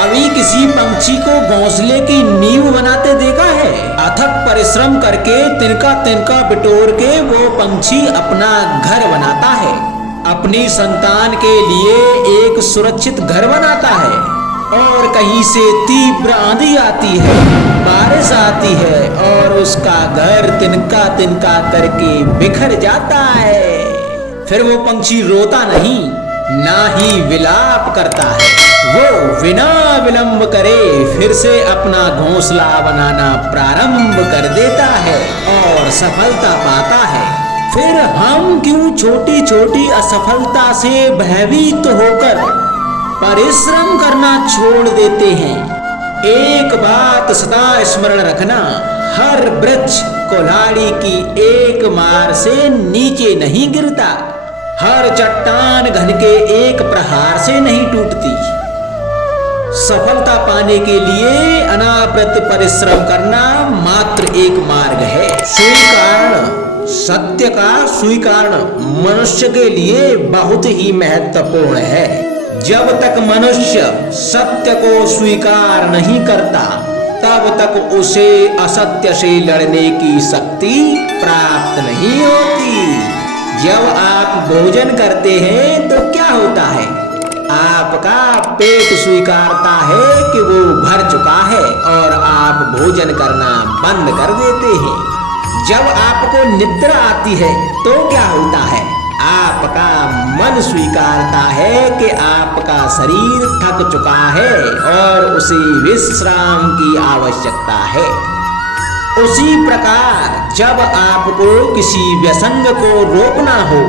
कभी किसी पंछी को घोंसले की नींव बनाते देखा है? अथक परिश्रम करके तिनका तिनका बिटोर के वो पंछी अपना घर बनाता है, अपनी संतान के लिए एक सुरक्षित घर बनाता है। और कहीं से तीव्र आंधी आती है, बारिश आती है और उसका घर तिनका तिनका करके बिखर जाता है। फिर वो पंछी रोता नहीं, ना ही विलाप करता है। वो बिना विलंब करे फिर से अपना घोंसला बनाना प्रारंभ कर देता है और सफलता पाता है। फिर हम क्यों छोटी छोटी असफलता से भयभीत होकर परिश्रम करना छोड़ देते हैं? एक बात सदा स्मरण रखना, हर वृक्ष कुल्हाड़ी की एक मार से नीचे नहीं गिरता, हर चट्टान घन के एक प्रहार से नहीं टूटती। सफलता पाने के लिए अनावृत परिश्रम करना मात्र एक मार्ग है। स्वीकरण, सत्य का स्वीकरण मनुष्य के लिए बहुत ही महत्वपूर्ण है। जब तक मनुष्य सत्य को स्वीकार नहीं करता, तब तक उसे असत्य से लड़ने की शक्ति प्राप्त नहीं होती। जब आप भोजन करते हैं तो क्या होता है? आपका पेट स्वीकारता है कि वो भर चुका है और आप भोजन करना बंद कर देते हैं। जब आपको निद्रा आती है तो क्या होता है? आपका मन स्वीकारता है कि आपका शरीर थक चुका है और उसे विश्राम की आवश्यकता है। उसी प्रकार जब आपको किसी व्यसंग को रोकना हो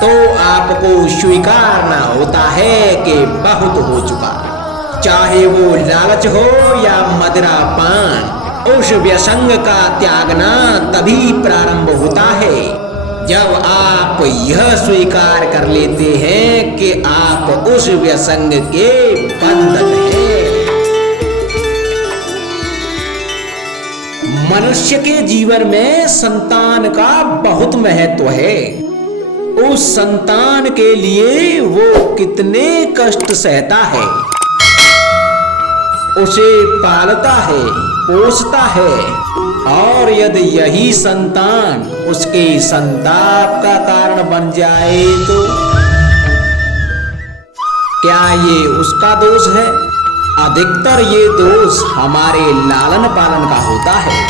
तो आपको स्वीकारना होता है कि बहुत हो चुका। चाहे वो लालच हो या मदिरा पान, उस व्यसंग का त्यागना तभी प्रारंभ होता है जब आप यह स्वीकार कर लेते हैं कि आप उस व्यसंग के बंधन हैं। मनुष्य के जीवन में संतान का बहुत महत्व है। उस संतान के लिए वो कितने कष्ट सहता है, उसे पालता है, पोसता है, और यदि यही संतान उसके संताप का कारण बन जाए तो क्या ये उसका दोष है? अधिकतर ये दोष हमारे लालन पालन का होता है।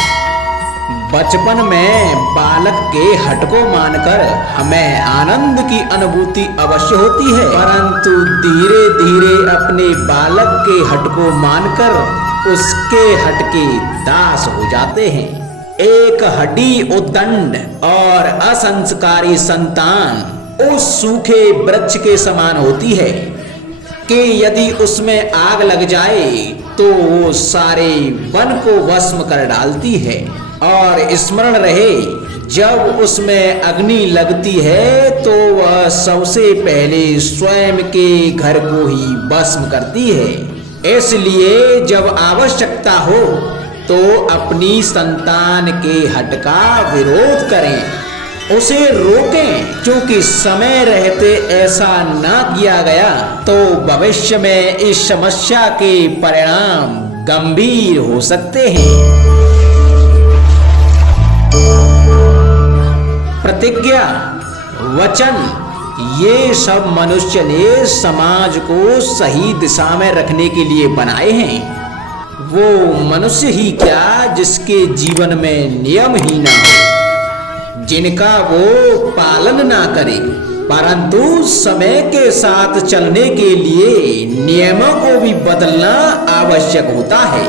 बचपन में बालक के हट को मानकर हमें आनंद की अनुभूति अवश्य होती है, परंतु धीरे धीरे अपने बालक के हट को मानकर उसके हट के दास हो जाते हैं। एक हड्डी उद्दंड और असंस्कारी संतान उस सूखे वृक्ष के समान होती है कि यदि उसमें आग लग जाए तो वो सारे वन को भस्म कर डालती है। और स्मरण रहे, जब उसमें अग्नि लगती है तो वह सबसे पहले स्वयं के घर को ही भस्म करती है। इसलिए जब आवश्यकता हो तो अपनी संतान के हट का विरोध करें, उसे रोकें, क्योंकि समय रहते ऐसा ना किया गया तो भविष्य में इस समस्या के परिणाम गंभीर हो सकते हैं। प्रतिज्ञा, वचन, ये सब मनुष्य ने समाज को सही दिशा में रखने के लिए बनाए हैं। वो मनुष्य ही क्या जिसके जीवन में नियम ही ना हो, जिनका वो पालन ना करे, परंतु समय के साथ चलने के लिए नियमों को भी बदलना आवश्यक होता है,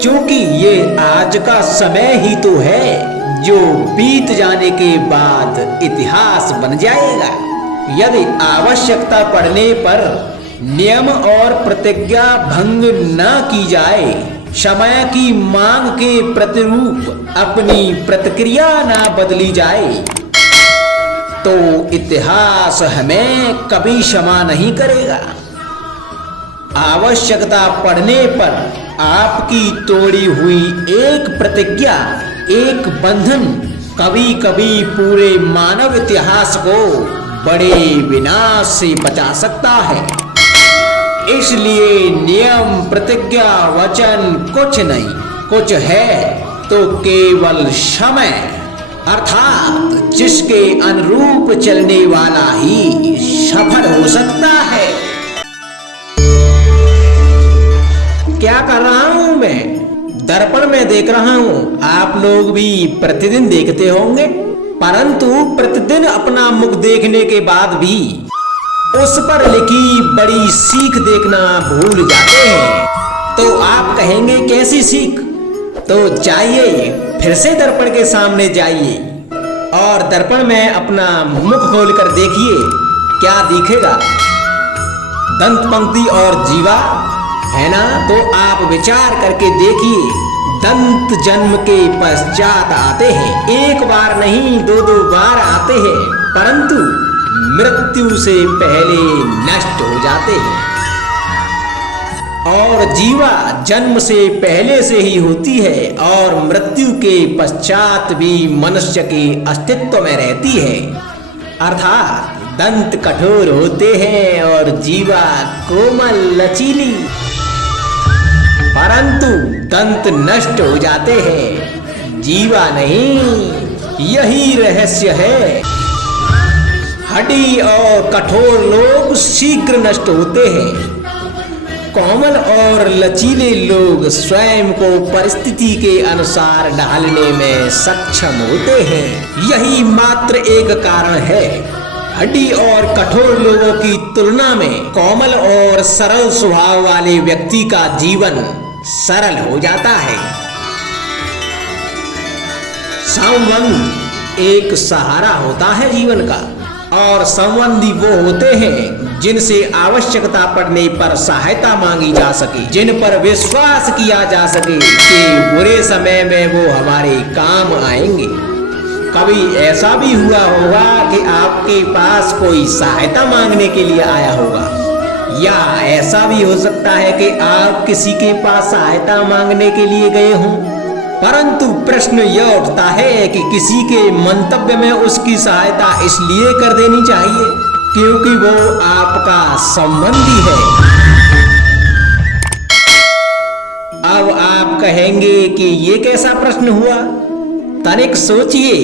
क्योंकि ये आज का समय ही तो है जो बीत जाने के बाद इतिहास बन जाएगा। यदि आवश्यकता पड़ने पर नियम और प्रतिज्ञा भंग न की जाए, समय की मांग के प्रतिरूप अपनी प्रतिक्रिया न बदली जाए, तो इतिहास हमें कभी क्षमा नहीं करेगा। आवश्यकता पड़ने पर आपकी तोड़ी हुई एक प्रतिज्ञा, एक बंधन कभी कभी पूरे मानव इतिहास को बड़े विनाश से बचा सकता है। इसलिए नियम, प्रतिज्ञा, वचन कुछ नहीं, कुछ है तो केवल समय, अर्थात जिसके अनुरूप चलने वाला ही सफल हो सकता है। क्या कर रहा हूं मैं? दर्पण में देख रहा हूं। आप लोग भी प्रतिदिन देखते होंगे, परंतु प्रतिदिन अपना मुख देखने के बाद भी उस पर लिखी बड़ी सीख देखना भूल जाते हैं। तो आप कहेंगे कैसी सीख? तो जाइए, फिर से दर्पण के सामने जाइए और दर्पण में अपना मुख खोलकर देखिए, क्या दिखेगा? दंत पंक्ति और जीवा है ना? तो आप विचार करके देखिए, दंत जन्म के पश्चात आते हैं। एक बार नहीं, दो दो बार आते हैं, परंतु मृत्यु से पहले नष्ट हो जाते हैं। और जीवा जन्म से पहले से ही होती है और मृत्यु के पश्चात भी मनुष्य के अस्तित्व में रहती है। अर्थात दंत कठोर होते हैं और जीवा कोमल लचीली, परंतु दंत नष्ट हो जाते हैं, जीवा नहीं। यही रहस्य है। हड्डी और कठोर लोग शीघ्र नष्ट होते हैं, कोमल और लचीले लोग स्वयं को परिस्थिति के अनुसार ढालने में सक्षम होते हैं। यही मात्र एक कारण है। हड्डी और कठोर लोगों की तुलना में कोमल और सरल स्वभाव वाले व्यक्ति का जीवन सरल हो जाता है। संबंध एक सहारा होता है जीवन का, और संबंधी वो होते हैं जिनसे आवश्यकता पड़ने पर सहायता मांगी जा सके, जिन पर विश्वास किया जा सके कि बुरे समय में वो हमारे काम आएंगे। कभी ऐसा भी हुआ होगा कि आपके पास कोई सहायता मांगने के लिए आया होगा, या ऐसा भी हो सकता है कि आप किसी के पास सहायता मांगने के लिए गए हों, परंतु प्रश्न यह उठता है कि किसी के मंतव्य में उसकी सहायता इसलिए कर देनी चाहिए क्योंकि वो आपका संबंधी है। अब आप कहेंगे कि ये कैसा प्रश्न हुआ? तनिक सोचिए,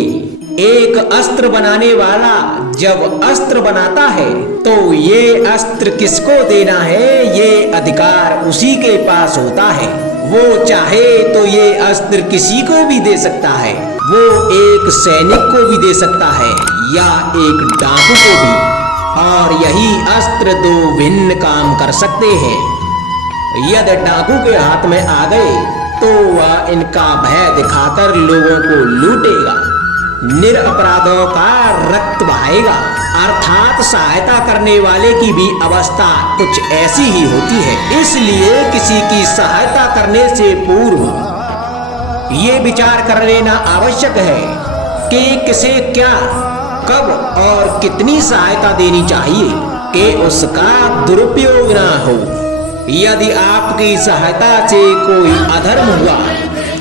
एक अस्त्र बनाने वाला जब अस्त्र बनाता है तो ये अस्त्र किसको देना है, ये अधिकार उसी के पास होता है। वो चाहे तो ये अस्त्र किसी को भी दे सकता है, वो एक सैनिक को भी दे सकता है या एक डाकू को भी, और यही अस्त्र दो भिन्न काम कर सकते हैं। यदि डाकू के हाथ में आ गए तो वह इनका भय दिखाकर लोगों को लूटेगा, निरपराधों का रक्त बहाएगा। अर्थात सहायता करने वाले की भी अवस्था कुछ ऐसी ही होती है। इसलिए किसी की सहायता करने से पूर्व ये विचार कर लेना आवश्यक है कि किसे क्या, कब और कितनी सहायता देनी चाहिए कि उसका दुरुपयोग ना हो। यदि आपकी सहायता से कोई अधर्म हुआ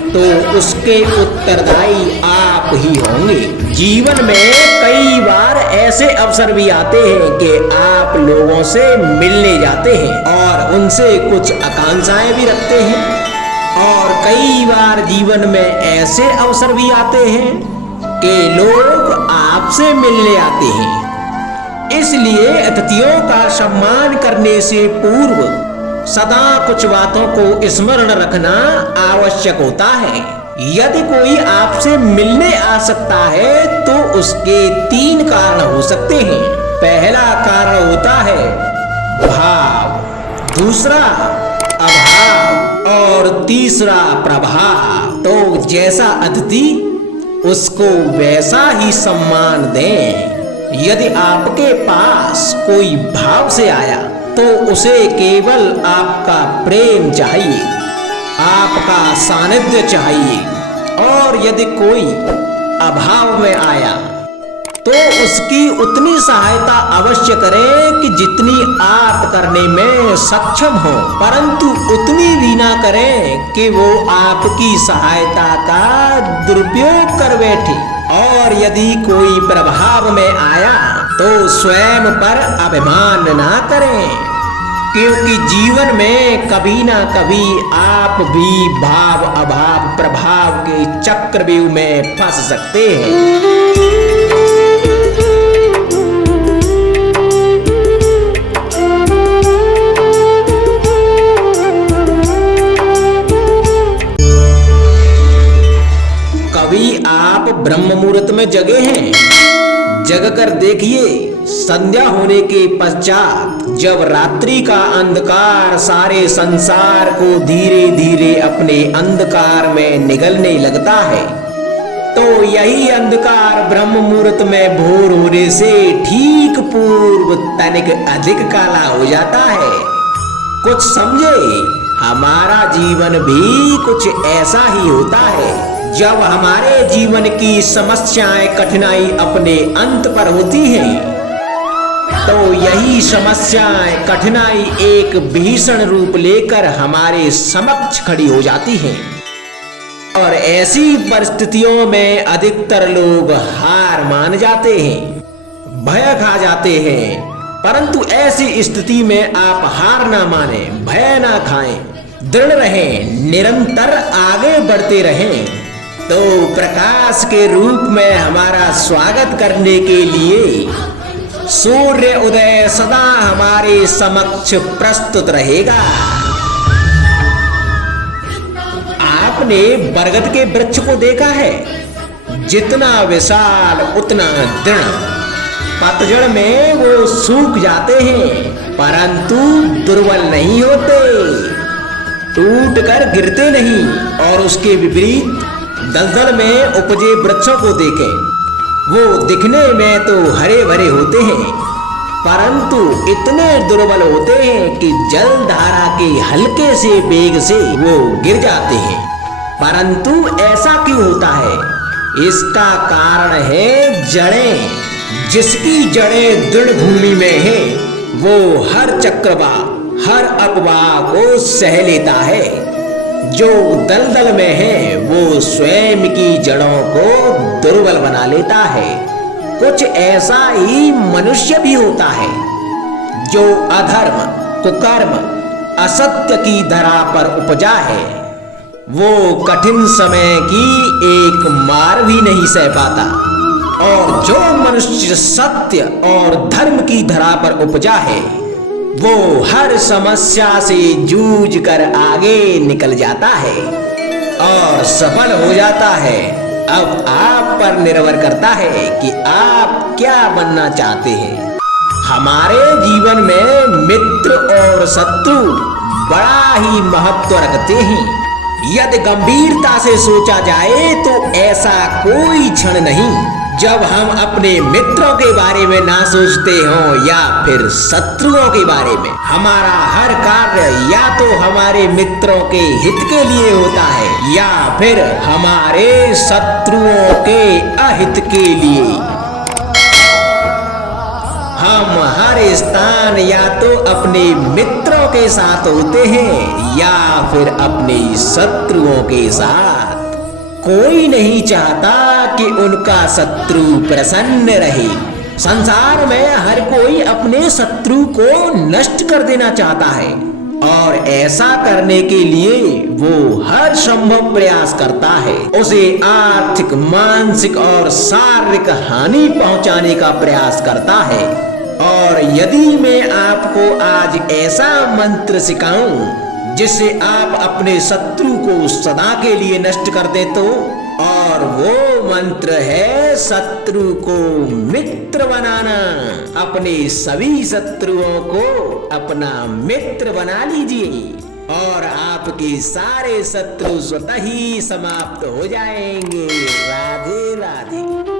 तो उसके उत्तरदायी आप ही होंगे। जीवन में कई बार ऐसे अवसर भी आते हैं कि आप लोगों से मिलने जाते हैं और उनसे कुछ आकांक्षाएं भी रखते हैं, और कई बार जीवन में ऐसे अवसर भी आते हैं कि लोग आपसे मिलने आते हैं। इसलिए अतिथियों का सम्मान करने से पूर्व सदा कुछ बातों को स्मरण रखना आवश्यक होता है। यदि कोई आपसे मिलने आ सकता है तो उसके 3 कारण हो सकते हैं। पहला कारण होता है भाव, दूसरा अभाव और तीसरा प्रभाव। तो जैसा अतिथि उसको वैसा ही सम्मान दें। यदि आपके पास कोई भाव से आया तो उसे केवल आपका प्रेम चाहिए, आपका सानिध्य चाहिए, और यदि कोई अभाव में आया तो उसकी उतनी सहायता अवश्य करें कि जितनी आप करने में सक्षम हो, परंतु उतनी भी ना करें कि वो आपकी सहायता का दुरुपयोग कर बैठे। और यदि कोई प्रभाव में आया तो स्वयं पर अभिमान ना करें, क्योंकि जीवन में कभी ना कभी आप भी भाव अभाव प्रभाव के चक्रव्यूह में फंस सकते हैं। कभी आप ब्रह्म मुहूर्त में जगे हैं, जग कर देखिए संध्या होने के पश्चात जब रात्रि का अंधकार सारे संसार को धीरे धीरे अपने अंधकार में निगलने लगता है, तो यही अंधकार ब्रह्म मुहूर्त में भोर होने से ठीक पूर्व तनिक अधिक काला हो जाता है। कुछ समझे, हमारा जीवन भी कुछ ऐसा ही होता है। जब हमारे जीवन की समस्याएं कठिनाई अपने अंत पर होती हैं, तो यही समस्याएं कठिनाई एक भीषण रूप लेकर हमारे समक्ष खड़ी हो जाती हैं। और ऐसी परिस्थितियों में अधिकतर लोग हार मान जाते हैं, भय खा जाते हैं। परंतु ऐसी स्थिति में आप हार ना माने, भय ना खाएं, दृढ़ रहें, निरंतर आगे बढ़ते रहें। तो प्रकाश के रूप में हमारा स्वागत करने के लिए सूर्य उदय सदा हमारे समक्ष प्रस्तुत रहेगा। आपने बरगद के वृक्ष को देखा है, जितना विशाल उतना दृढ़। पतझड़ में वो सूख जाते हैं, परंतु दुर्बल नहीं होते, टूट कर गिरते नहीं। और उसके विपरीत दलदल में उपजे वृक्षों को देखें, वो दिखने में तो हरे भरे होते हैं, परंतु इतने दुर्बल होते हैं कि जल धारा के हल्के से वेग से वो गिर जाते हैं। परंतु ऐसा क्यों होता है? इसका कारण है जड़ें। जिसकी जड़ें दृढ़ भूमि में है, वो हर चक्रवात, हर अफवाह को सह लेता है। जो दलदल में है, वो स्वयं की जड़ों को दुर्बल बना लेता है। कुछ ऐसा ही मनुष्य भी होता है, जो अधर्म, कुकर्म, असत्य की धरा पर उपजा है। वो कठिन समय की एक मार भी नहीं सह पाता। और जो मनुष्य सत्य और धर्म की धरा पर उपजा है, वो हर समस्या से जूझ कर आगे निकल जाता है और सफल हो जाता है। अब आप पर निर्भर करता है कि आप क्या बनना चाहते हैं। हमारे जीवन में मित्र और शत्रु बड़ा ही महत्व रखते हैं। यदि गंभीरता से सोचा जाए तो ऐसा कोई क्षण नहीं जब हम अपने मित्रों के बारे में ना सोचते हों या फिर शत्रुओं के बारे में। हमारा हर कार्य या तो हमारे मित्रों के हित के लिए होता है या फिर हमारे शत्रुओं के अहित के लिए। हम हर स्थान या तो अपने मित्रों के साथ होते हैं या फिर अपने शत्रुओं के साथ। कोई नहीं चाहता कि उनका शत्रु प्रसन्न रहे। संसार में हर कोई अपने शत्रु को नष्ट कर देना चाहता है और ऐसा करने के लिए वो हर संभव प्रयास करता है। उसे आर्थिक, मानसिक और शारीरिक हानि पहुंचाने का प्रयास करता है। और यदि मैं आपको आज ऐसा मंत्र सिखाऊं जिससे आप अपने शत्रु को सदा के लिए नष्ट कर दे तो, और वो मंत्र है शत्रु को मित्र बनाना। अपने सभी शत्रुओं को अपना मित्र बना लीजिए और आपके सारे शत्रु स्वतः ही समाप्त हो जाएंगे। राधे राधे।